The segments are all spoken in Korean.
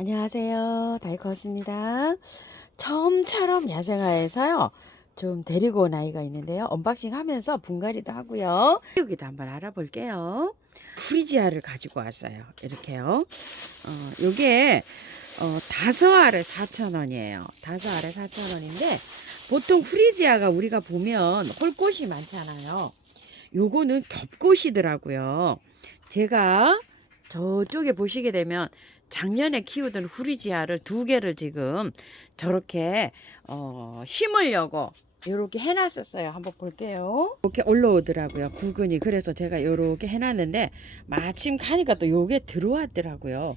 안녕하세요. 다이커스입니다. 처음처럼 야생화에서요. 좀 데리고 온 아이가 있는데요. 언박싱 하면서 분갈이도 하고요. 여기도 한번 알아볼게요. 프리지아를 가지고 왔어요. 이렇게요. 요게 5알에 4,000원이에요. 5알에 4,000원인데 보통 프리지아가 우리가 보면 홀꽃이 많잖아요. 요거는 겹꽃이더라고요. 제가 저쪽에 보시게 되면 작년에 키우던 후리지아를 2개를 지금 저렇게 심으려고 요렇게 해놨었어요. 한번 볼게요. 이렇게 올라오더라고요. 구근이. 그래서 제가 요렇게 해놨는데 마침 가니까 또 요게 들어왔더라고요.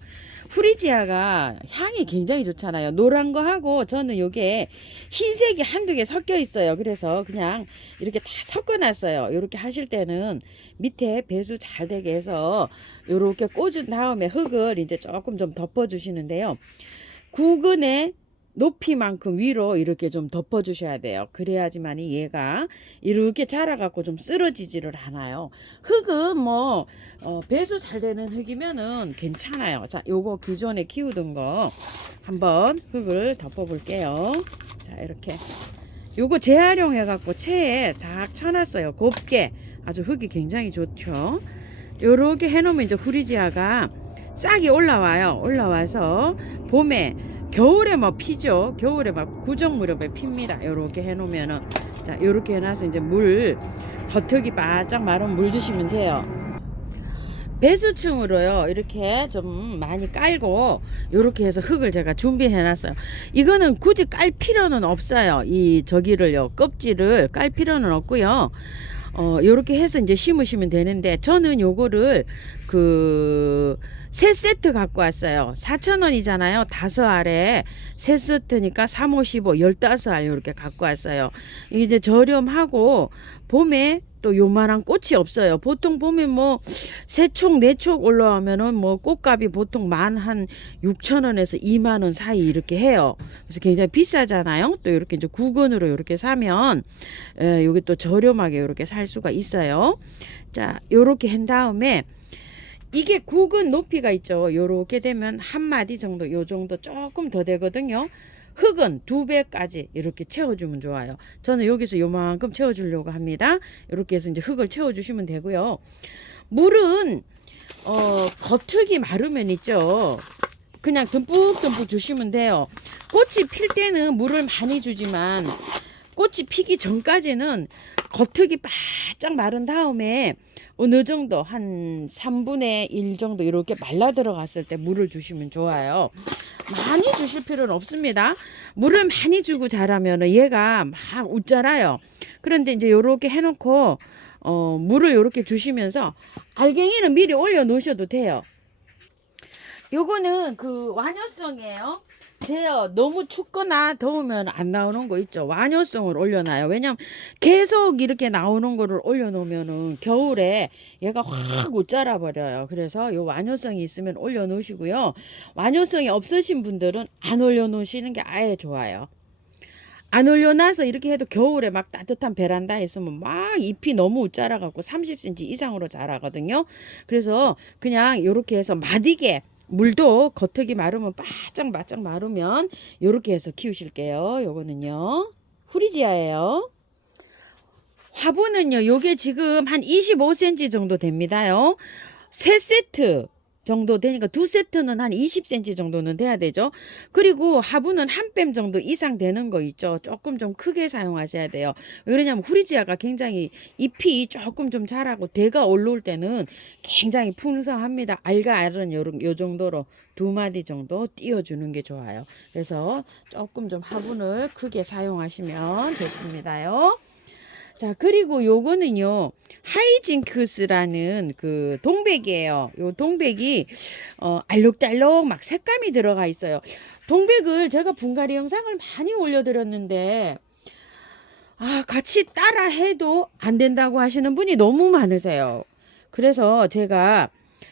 후리지아가 향이 굉장히 좋잖아요. 노란 거 하고 저는 요게 흰색이 한두 개 섞여 있어요. 그래서 그냥 이렇게 다 섞어놨어요. 요렇게 하실 때는 밑에 배수 잘 되게 해서 요렇게 꽂은 다음에 흙을 이제 조금 좀 덮어 주시는데요. 구근의 높이만큼 위로 이렇게 좀 덮어 주셔야 돼요. 그래야지만이 얘가 이렇게 자라갖고 좀 쓰러지지를 않아요. 흙은 뭐 배수 잘 되는 흙이면은 괜찮아요. 자, 요거 기존에 키우던 거 한번 흙을 덮어 볼게요. 자, 이렇게 요거 재활용해 갖고 체에 딱 쳐놨어요. 곱게. 아주 흙이 굉장히 좋죠. 요렇게 해놓으면 이제 후리지아가 싹이 올라와요. 올라와서 봄에 겨울에 뭐 피죠. 겨울에 막 구정 무렵에 핍니다. 요렇게 해놓으면은 자, 요렇게 해놔서 이제 물 겉흙이 바짝 마른 물 주시면 돼요. 배수층으로요 이렇게 좀 많이 깔고 요렇게 해서 흙을 제가 준비해 놨어요. 이거는 굳이 깔 필요는 없어요. 이 저기를요 껍질을 깔 필요는 없고요. 요렇게 해서 이제 심으시면 되는데 저는 요거를 그 세 세트 갖고 왔어요. 4,000원이잖아요. 5알에 세 세트니까 3, 5, 15, 15알 요렇게 갖고 왔어요. 이게 이제 저렴하고 봄에 또 요만한 꽃이 없어요. 보통 보면 뭐 세 촉, 네 촉 올라오면은 뭐 꽃값이 보통 16,000원에서 20,000원 사이 이렇게 해요. 그래서 굉장히 비싸잖아요. 또 이렇게 이제 구근으로 이렇게 사면 요게 또 저렴하게 이렇게 살 수가 있어요. 자, 요렇게 한 다음에 이게 구근 높이가 있죠. 요렇게 되면 한 마디 정도, 요 정도 조금 더 되거든요. 흙은 2배까지 이렇게 채워주면 좋아요. 저는 여기서 요만큼 채워주려고 합니다. 이렇게 해서 이제 흙을 채워주시면 되고요. 물은 겉흙이 마르면 있죠. 그냥 듬뿍듬뿍 주시면 돼요. 꽃이 필 때는 물을 많이 주지만 꽃이 피기 전까지는 겉흙이 바짝 마른 다음에 어느 정도 한 3분의 1 정도 이렇게 말라 들어갔을 때 물을 주시면 좋아요. 많이 주실 필요는 없습니다. 물을 많이 주고 자라면 얘가 막 웃자라요. 그런데 이제 요렇게 해놓고 물을 요렇게 주시면서 알갱이는 미리 올려 놓으셔도 돼요. 요거는 그 완효성이에요. 제요 너무 춥거나 더우면 안 나오는 거 있죠. 완효성을 올려놔요. 왜냐면 계속 이렇게 나오는 거를 올려놓으면은 겨울에 얘가 확 웃자라 버려요. 그래서 요 완효성이 있으면 올려놓으시고요. 완효성이 없으신 분들은 안 올려놓으시는 게 아예 좋아요. 안 올려놔서 이렇게 해도 겨울에 막 따뜻한 베란다에 있으면 막 잎이 너무 웃자라갖고 30cm 이상으로 자라거든요. 그래서 그냥 이렇게 해서 마디게 물도 겉흙이 마르면 바짝바짝 마르면 이렇게 해서 키우실게요. 요거는요. 후리지아예요. 화분은요. 요게 지금 한 25cm 정도 됩니다요. 3세트 정도 되니까 2세트는 한 20cm 정도는 돼야 되죠. 그리고 화분은 한 뺨 정도 이상 되는 거 있죠. 조금 좀 크게 사용하셔야 돼요. 왜 그러냐면 후리지아가 굉장히 잎이 조금 좀 자라고 대가 올라올 때는 굉장히 풍성합니다. 알과 알은 요 정도로 2마디 정도 띄워주는 게 좋아요. 그래서 조금 좀 화분을 크게 사용하시면 좋습니다요. 자, 그리고 요거는요, 하이징크스라는 그 동백이에요. 요 동백이, 알록달록 막 색감이 들어가 있어요. 동백을 제가 분갈이 영상을 많이 올려드렸는데, 같이 따라 해도 안 된다고 하시는 분이 너무 많으세요. 그래서 제가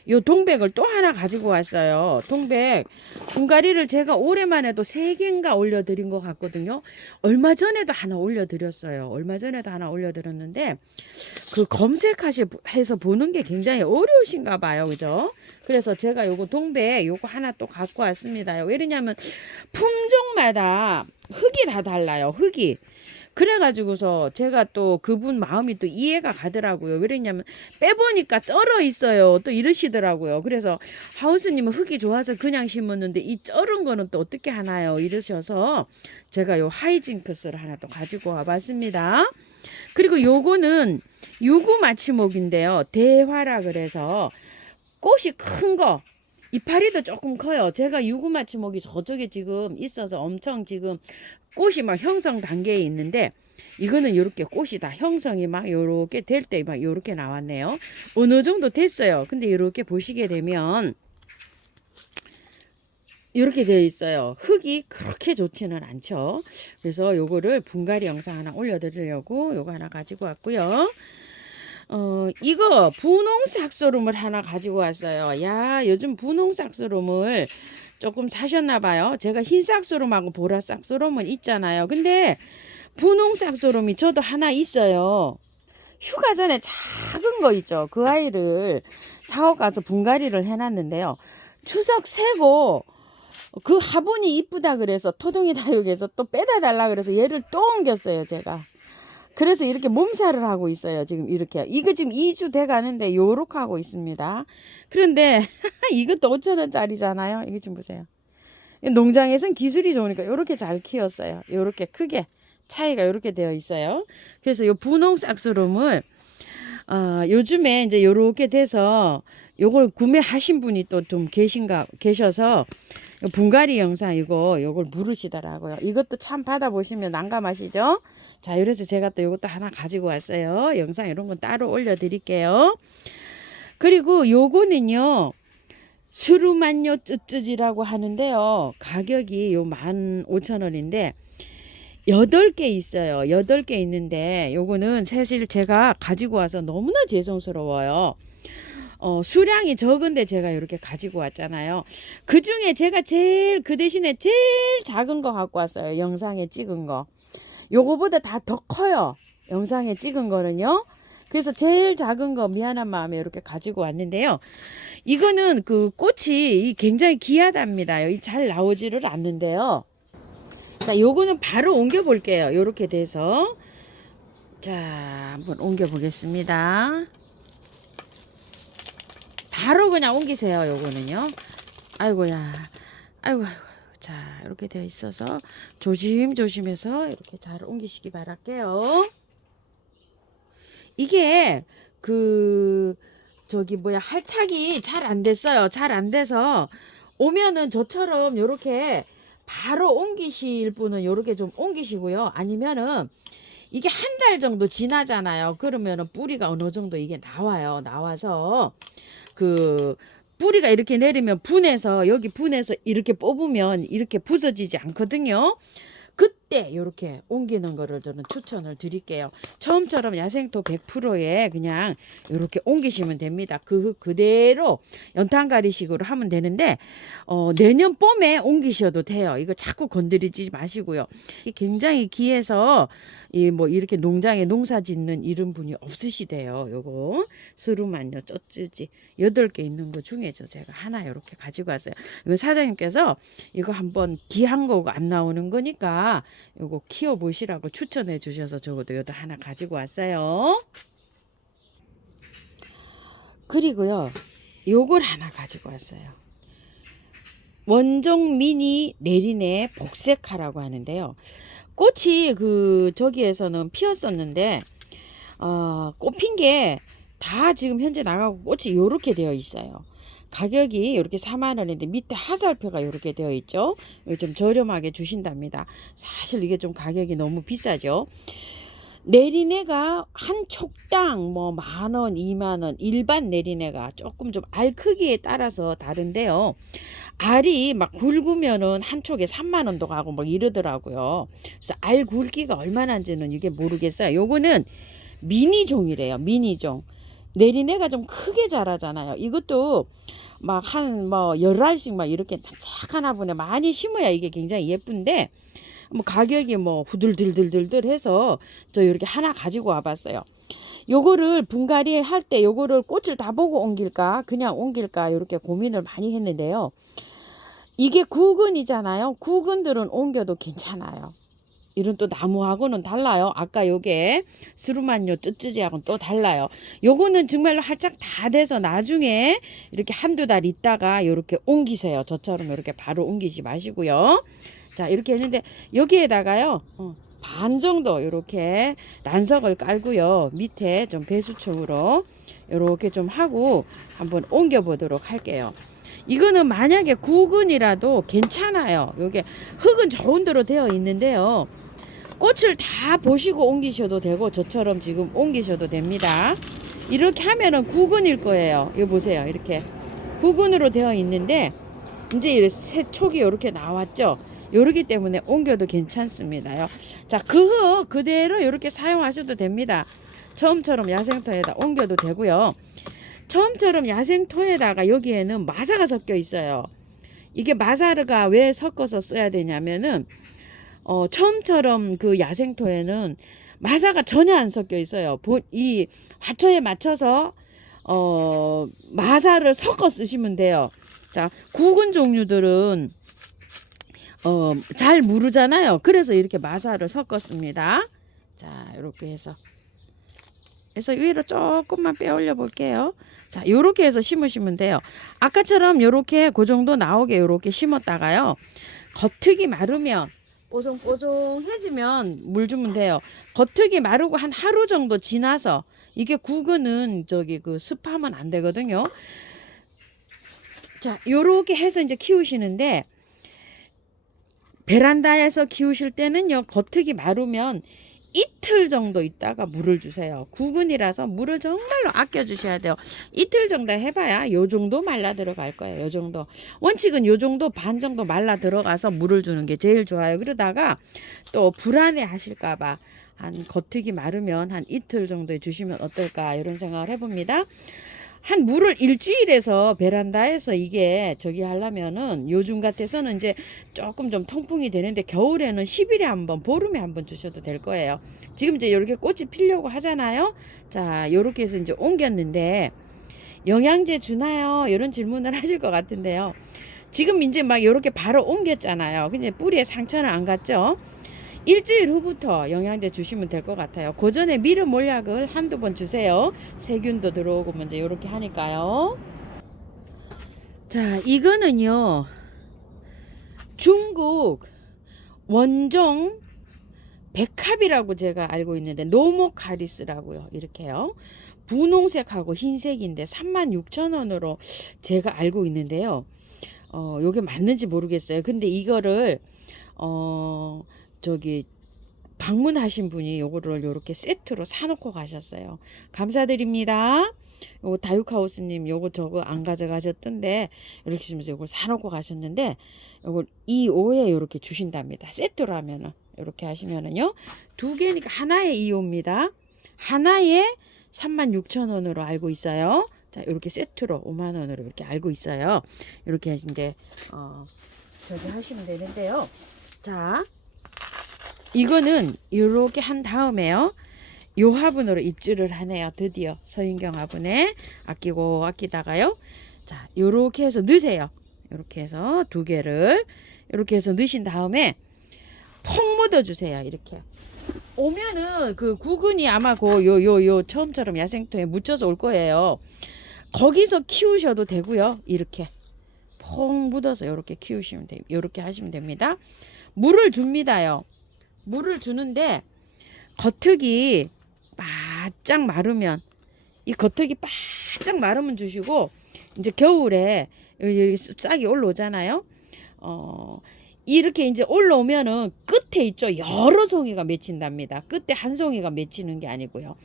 요 동백을 또 하나 가지고 왔어요. 동백 분갈이를 제가 올해만에도 3개인가 올려드린 것 같거든요. 얼마 전에도 하나 올려드렸어요. 올려드렸는데 그 검색해서 보는 게 굉장히 어려우신가 봐요. 그죠? 그래서 제가 요거 동백 요거 하나 또 갖고 왔습니다. 왜냐면 품종마다 흙이 다 달라요. 흙이. 그래가지고서 제가 또 그분 마음이 또 이해가 가더라고요. 왜냐면 빼보니까 쩔어 있어요. 또 이러시더라고요. 그래서 하우스님은 흙이 좋아서 그냥 심었는데 이 쩔은 거는 또 어떻게 하나요? 이러셔서 제가 요 하이징크스를 하나 또 가지고 와봤습니다. 그리고 요거는 유구 마취목인데요. 대화라 그래서 꽃이 큰 거. 이파리도 조금 커요. 제가 유구 마취목이 저쪽에 지금 있어서 엄청 지금 꽃이 막 형성 단계에 있는데 이거는 이렇게 꽃이 다 형성이 막 요렇게 될 때 막 요렇게 나왔네요. 어느 정도 됐어요. 근데 이렇게 보시게 되면 이렇게 되어 있어요. 흙이 그렇게 좋지는 않죠. 그래서 요거를 분갈이 영상 하나 올려드리려고 요거 하나 가지고 왔고요. 이거 분홍 싹소름을 하나 가지고 왔어요. 야, 요즘 분홍 싹소름을 조금 사셨나봐요. 제가 흰 싹소름하고 보라 싹소름은 있잖아요. 근데 분홍 싹소름이 저도 하나 있어요. 휴가 전에 작은 거 있죠. 그 아이를 사고 가서 분갈이를 해놨는데요. 추석 새고 그 화분이 이쁘다 그래서 토종이 다육에서 또 빼다 달라 그래서 얘를 또 옮겼어요. 제가. 그래서 이렇게 몸살을 하고 있어요. 지금 이렇게. 이거 지금 2주 돼 가는데 요렇게 하고 있습니다. 그런데 이것도 5,000원짜리잖아요. 이거 좀 보세요. 농장에선 기술이 좋으니까 요렇게 잘 키웠어요. 요렇게 크게 차이가 요렇게 되어 있어요. 그래서 요 분홍 싹수름을 요즘에 이제 요렇게 돼서 요걸 구매하신 분이 또 좀 계셔서 분갈이 영상 요걸 물으시더라고요. 이것도 참 받아보시면 난감하시죠? 자, 그래서 제가 또 이것도 하나 가지고 왔어요. 영상 이런 건 따로 올려드릴게요. 그리고 요거는요, 스루만요 쯔쯔지라고 하는데요. 가격이 요 15,000원인데 8개 있어요. 8개 있는데 요거는 사실 제가 가지고 와서 너무나 죄송스러워요. 수량이 적은데 제가 이렇게 가지고 왔잖아요. 그 중에 제가 그 대신에 제일 작은 거 갖고 왔어요. 영상에 찍은 거. 요거보다 다 더 커요. 영상에 찍은 거는요. 그래서 제일 작은 거 미안한 마음에 이렇게 가지고 왔는데요. 이거는 그 꽃이 굉장히 귀하답니다. 잘 나오지를 않는데요. 자, 요거는 바로 옮겨 볼게요. 요렇게 돼서. 자, 한번 옮겨 보겠습니다. 바로 그냥 옮기세요. 요거는요. 아이고야. 아이고. 자, 이렇게 되어 있어서 조심조심해서 이렇게 잘 옮기시기 바랄게요. 이게 할착이 잘 안 됐어요. 잘 안 돼서 오면은 저처럼 요렇게 바로 옮기실 분은 요렇게 좀 옮기시고요. 아니면은 이게 한 달 정도 지나잖아요. 그러면은 뿌리가 어느 정도 이게 나와요. 나와서 뿌리가 이렇게 내리면 여기 분해서 이렇게 뽑으면 이렇게 부서지지 않거든요. 그때 이렇게 옮기는 거를 저는 추천을 드릴게요. 처음처럼 야생토 100%에 그냥 이렇게 옮기시면 됩니다. 그대로 연탄가리식으로 하면 되는데 내년 봄에 옮기셔도 돼요. 이거 자꾸 건드리지 마시고요. 굉장히 귀해서 이렇게 농장에 농사 짓는 이런 분이 없으시대요. 요거 스루만요 쩌쯔지 8개 있는 거 중에서 제가 하나 이렇게 가지고 왔어요. 이거 사장님께서 이거 한번 귀한 거고 안 나오는 거니까 요거 키워 보시라고 추천해 주셔서 저것도 요도 하나 가지고 왔어요. 그리고요, 요걸 하나 가지고 왔어요. 원종 미니 내리네 복색화라고 하는데요. 꽃이 저기에서는 피었었는데 꽃핀 게 다 지금 현재 나가고 꽃이 요렇게 되어 있어요. 가격이 이렇게 4만원인데 밑에 화살표가 이렇게 되어 있죠. 좀 저렴하게 주신답니다. 사실 이게 좀 가격이 너무 비싸죠. 내리네가 한 촉당 10,000원, 20,000원, 일반 내리네가 조금 좀 알 크기에 따라서 다른데요. 알이 막 굵으면은 한 촉에 30,000원도 가고 막 이러더라고요. 그래서 알 굵기가 얼마나인지는 이게 모르겠어요. 요거는 미니종이래요. 미니종. 내리내가 좀 크게 자라잖아요. 이것도 막 한 뭐 10알씩 막 이렇게 쫙 하나 보네. 많이 심어야 이게 굉장히 예쁜데 뭐 가격이 뭐 후들들들들들 해서 저 이렇게 하나 가지고 와봤어요. 요거를 분갈이 할 때 요거를 꽃을 다 보고 옮길까 그냥 옮길까 이렇게 고민을 많이 했는데요. 이게 구근이잖아요. 구근들은 옮겨도 괜찮아요. 이런 또 나무하고는 달라요. 아까 요게 스루만요 쯔쯔지하고는 또 달라요. 요거는 정말로 활짝 다 돼서 나중에 이렇게 한두 달 있다가 이렇게 옮기세요. 저처럼 이렇게 바로 옮기지 마시고요. 자, 이렇게 했는데 여기에다가요. 반 정도 이렇게 난석을 깔고요. 밑에 좀 배수청으로 이렇게 좀 하고 한번 옮겨 보도록 할게요. 이거는 만약에 구근이라도 괜찮아요. 요게 흙은 좋은 대로 되어 있는데요. 꽃을 다 보시고 옮기셔도 되고 저처럼 지금 옮기셔도 됩니다. 이렇게 하면은 구근일 거예요. 이거 보세요. 이렇게 구근으로 되어 있는데 이제 새 촉이 이렇게 나왔죠. 요러기 때문에 옮겨도 괜찮습니다요. 자, 그 흙 그대로 이렇게 사용하셔도 됩니다. 처음처럼 야생토에다 옮겨도 되고요. 처음처럼 야생토에다가 여기에는 마사가 섞여 있어요. 이게 마사가 왜 섞어서 써야 되냐면은 처음처럼 그 야생토에는 마사가 전혀 안 섞여 있어요. 이 화초에 맞춰서 마사를 섞어 쓰시면 돼요. 자, 구근 종류들은 잘 무르잖아요. 그래서 이렇게 마사를 섞었습니다. 자, 이렇게 해서 위로 조금만 빼 올려 볼게요. 자, 요렇게 해서 심으시면 돼요. 아까처럼 요렇게 그 정도 나오게 요렇게 심었다가요. 겉흙이 마르면 뽀송뽀송해지면 물 주면 돼요. 겉흙이 마르고 한 하루 정도 지나서 이게 구근은 그 습하면 안 되거든요. 자, 요렇게 해서 이제 키우시는데 베란다에서 키우실 때는요. 겉흙이 마르면 이틀 정도 있다가 물을 주세요. 구근이라서 물을 정말로 아껴 주셔야 돼요. 이틀 정도 해봐야 요 정도 말라 들어갈 거예요. 요 정도. 원칙은 요 정도 반 정도 말라 들어가서 물을 주는 게 제일 좋아요. 그러다가 또 불안해 하실까봐 한 겉흙이 마르면 한 이틀 정도 주시면 어떨까 이런 생각을 해봅니다. 한 물을 일주일에서 베란다에서 이게 하려면은 요즘 같아서는 이제 조금 좀 통풍이 되는데 겨울에는 10일에 한번 보름에 한번 주셔도 될 거예요. 지금 이제 이렇게 꽃이 피려고 하잖아요. 자, 이렇게 해서 이제 옮겼는데 영양제 주나요? 이런 질문을 하실 것 같은데요. 지금 이제 막 이렇게 바로 옮겼잖아요. 근데 뿌리에 상처는 안 갔죠? 일주일 후부터 영양제 주시면 될 것 같아요. 그 전에 미름 몰약을 한두 번 주세요. 세균도 들어오고 먼저 이렇게 하니까요. 자, 이거는요. 중국 원종 백합이라고 제가 알고 있는데 노모카리스라고요. 이렇게요. 분홍색하고 흰색인데 36,000원으로 제가 알고 있는데요. 요게 맞는지 모르겠어요. 근데 이거를 방문하신 분이 요거를 요렇게 세트로 사놓고 가셨어요. 감사드립니다. 요거 다육하우스님 요거 저거 안 가져가셨던데 이렇게 주면서 요걸 사놓고 가셨는데 요걸 2호에 요렇게 주신답니다. 세트로 하면은 요렇게 하시면은요 2개니까 하나에 2호입니다. 하나에 36,000원으로 알고 있어요. 자, 이렇게 세트로 5만원으로 이렇게 알고 있어요. 이렇게 이제 하시면 되는데요. 자, 이거는 이렇게 한 다음에요. 요 화분으로 입주를 하네요. 드디어 서인경 화분에 아끼다가요. 자, 요렇게 해서 넣으세요. 요렇게 해서 2개를 이렇게 해서 넣으신 다음에 퐁 묻어 주세요. 이렇게 오면은 그 구근이 아마 요 처음처럼 야생토에 묻혀서 올 거예요. 거기서 키우셔도 되고요. 이렇게 퐁 묻어서 이렇게 키우시면 돼요. 이렇게 하시면 됩니다. 물을 줍니다요. 물을 주는데 겉흙이 바짝 마르면 이 겉흙이 바짝 마르면 주시고 이제 겨울에 여기 싹이 올라오잖아요. 이렇게 이제 올라오면은 끝에 있죠. 여러 송이가 맺힌답니다. 끝에 한 송이가 맺히는 게 아니고요.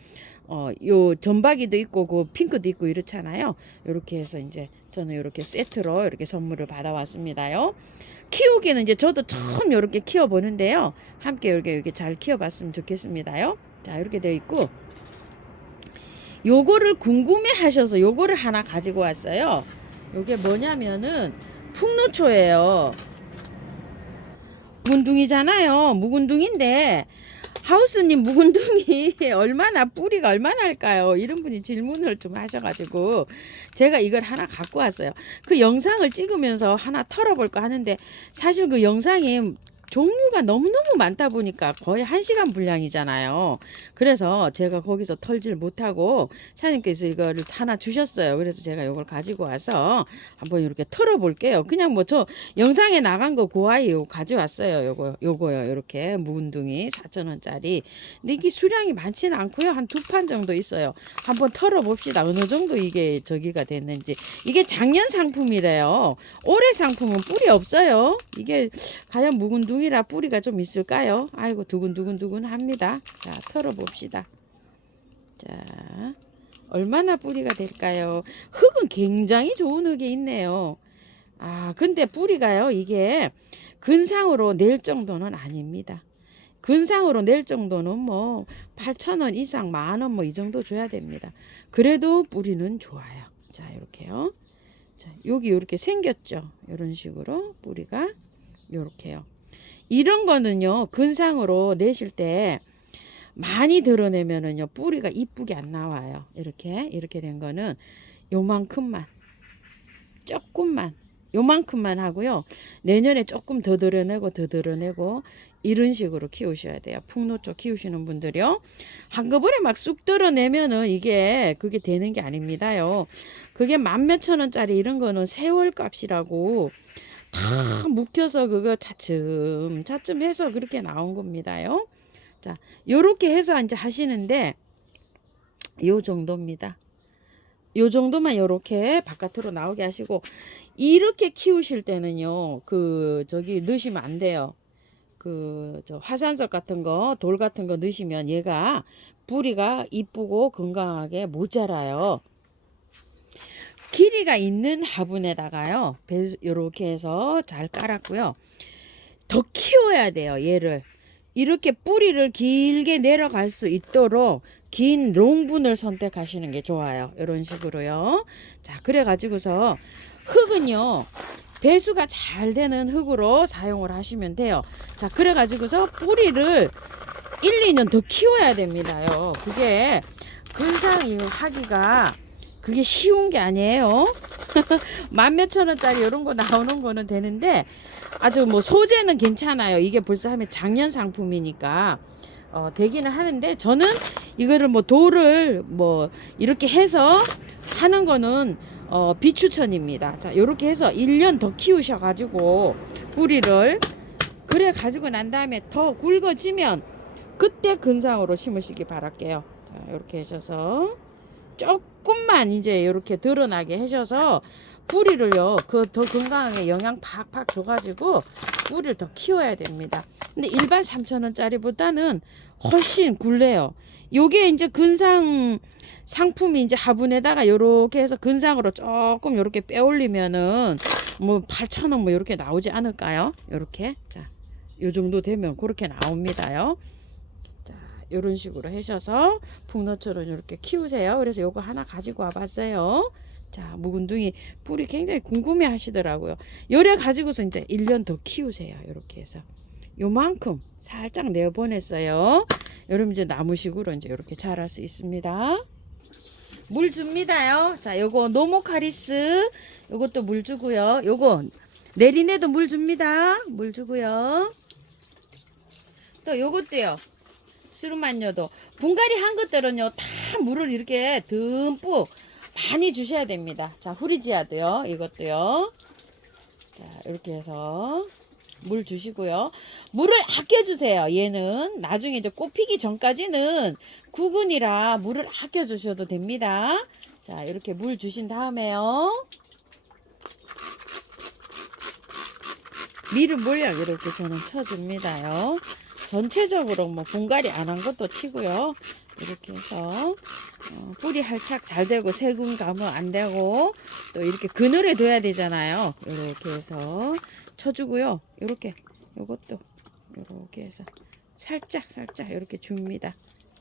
요 전박이도 있고 그 핑크도 있고 이렇잖아요. 이렇게 해서 이제 저는 이렇게 세트로 이렇게 선물을 받아왔습니다요. 키우기는 이제 저도 처음 이렇게 키워보는데요. 함께 이렇게 잘 키워봤으면 좋겠습니다요. 자, 이렇게 되어 있고 요거를 궁금해 하셔서 요거를 하나 가지고 왔어요. 요게 뭐냐면은 풍노초예요. 묵은둥이잖아요. 묵은둥인데 하우스님 묵은둥이 얼마나 뿌리가 얼마나 할까요? 이런 분이 질문을 좀 하셔가지고 제가 이걸 하나 갖고 왔어요. 그 영상을 찍으면서 하나 털어볼까 하는데 사실 그 영상이 종류가 너무너무 많다 보니까 거의 1시간 분량이잖아요. 그래서 제가 거기서 털질 못하고 사장님께서 이거를 하나 주셨어요. 그래서 제가 이걸 가지고 와서 한번 이렇게 털어볼게요. 그냥 뭐 저 영상에 나간 거 고아이 요 가져왔어요. 요거요. 이렇게 묵은둥이 4,000원짜리. 근데 이게 수량이 많지는 않고요. 한 2판 정도 있어요. 한번 털어봅시다. 어느 정도 이게 저기가 됐는지. 이게 작년 상품이래요. 올해 상품은 뿔이 없어요. 이게 과연 묵은둥이라 뿌리가 좀 있을까요? 아이고 두근두근 합니다. 자, 털어봅시다. 자, 얼마나 뿌리가 될까요? 흙은 굉장히 좋은 흙이 있네요. 아, 근데 뿌리가요, 이게 근상으로 낼 정도는 아닙니다. 근상으로 낼 정도는 뭐 8,000원 이상 10,000원 뭐 이 정도 줘야 됩니다. 그래도 뿌리는 좋아요. 자, 이렇게요. 자, 여기 이렇게 생겼죠. 이런 식으로 뿌리가 이렇게요. 이런 거는요, 근상으로 내실 때 많이 드러내면은요, 뿌리가 이쁘게 안 나와요. 이렇게 된 거는 요만큼만, 조금만, 요만큼만 하고요. 내년에 조금 더 드러내고, 이런 식으로 키우셔야 돼요. 풍노초 키우시는 분들이요. 한꺼번에 막 쑥 드러내면은 그게 되는 게 아닙니다요. 그게 만 몇천 원짜리 이런 거는 세월 값이라고 다 묵혀서 그거 차츰 해서 그렇게 나온 겁니다요. 자, 요렇게 해서 이제 하시는데 요 정도입니다. 요 정도만 요렇게 바깥으로 나오게 하시고 이렇게 키우실 때는요. 저기 넣으시면 안 돼요. 저 화산석 같은 거, 돌 같은 거 넣으시면 얘가 뿌리가 이쁘고 건강하게 못 자라요. 길이가 있는 화분에다가요. 이렇게 해서 잘 깔았고요. 더 키워야 돼요. 얘를. 이렇게 뿌리를 길게 내려갈 수 있도록 긴 롱분을 선택하시는 게 좋아요. 이런 식으로요. 자, 그래 가지고서 흙은요. 배수가 잘 되는 흙으로 사용을 하시면 돼요. 자, 그래 가지고서 뿌리를 1, 2년 더 키워야 됩니다요. 그게 근상 하기가 그게 쉬운 게 아니에요. 만 몇천 원짜리 이런 거 나오는 거는 되는데 아주 뭐 소재는 괜찮아요. 이게 벌써 하면 작년 상품이니까 되기는 하는데 저는 이거를 뭐 돌을 뭐 이렇게 해서 하는 거는 비추천입니다. 자, 이렇게 해서 1년 더 키우셔 가지고 뿌리를 그래 가지고 난 다음에 더 굵어지면 그때 근상으로 심으시기 바랄게요. 자, 이렇게 하셔서 조금만 이제 이렇게 드러나게 하셔서 뿌리를요, 더 건강하게 영양 팍팍 줘가지고 뿌리를 더 키워야 됩니다. 근데 일반 3,000원짜리보다는 훨씬 굴래요. 요게 이제 근상 상품이 이제 화분에다가 요렇게 해서 근상으로 조금 요렇게 빼 올리면은 뭐 8,000원 뭐 요렇게 나오지 않을까요? 요렇게. 자, 요 정도 되면 그렇게 나옵니다요. 이런 식으로 하셔서 풍노초를 이렇게 키우세요. 그래서 요거 하나 가지고 와봤어요. 자, 묵은둥이 뿌리 굉장히 궁금해 하시더라고요. 요래 가지고서 이제 1년 더 키우세요. 이렇게 해서 요만큼 살짝 내보냈어요. 여러분 이제 나무식으로 이제 이렇게 자랄 수 있습니다. 물 줍니다요. 자, 요거 노모카리스 요것도 물 주고요. 요거 내리내도 물 줍니다. 물 주고요. 또 요것도요. 수루만녀도 분갈이 한 것들은요 다 물을 이렇게 듬뿍 많이 주셔야 됩니다. 자, 후리지아도요. 이것도요. 자, 이렇게 해서 물 주시고요. 물을 아껴주세요. 얘는 나중에 이제 꽃 피기 전까지는 구근이라 물을 아껴주셔도 됩니다. 자, 이렇게 물 주신 다음에요. 미를 몰약 이렇게 저는 쳐줍니다요. 전체적으로 뭐 분갈이 안 한 것도 치고요. 이렇게 해서 뿌리 할착 잘 되고 세균 감은 안 되고 또 이렇게 그늘에 둬야 되잖아요. 이렇게 해서 쳐주고요. 이렇게 요것도 이렇게 해서 살짝 이렇게 줍니다.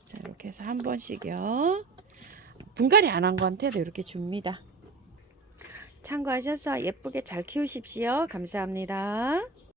자, 이렇게 해서 한 번씩요. 분갈이 안 한 거한테도 이렇게 줍니다. 참고하셔서 예쁘게 잘 키우십시오. 감사합니다.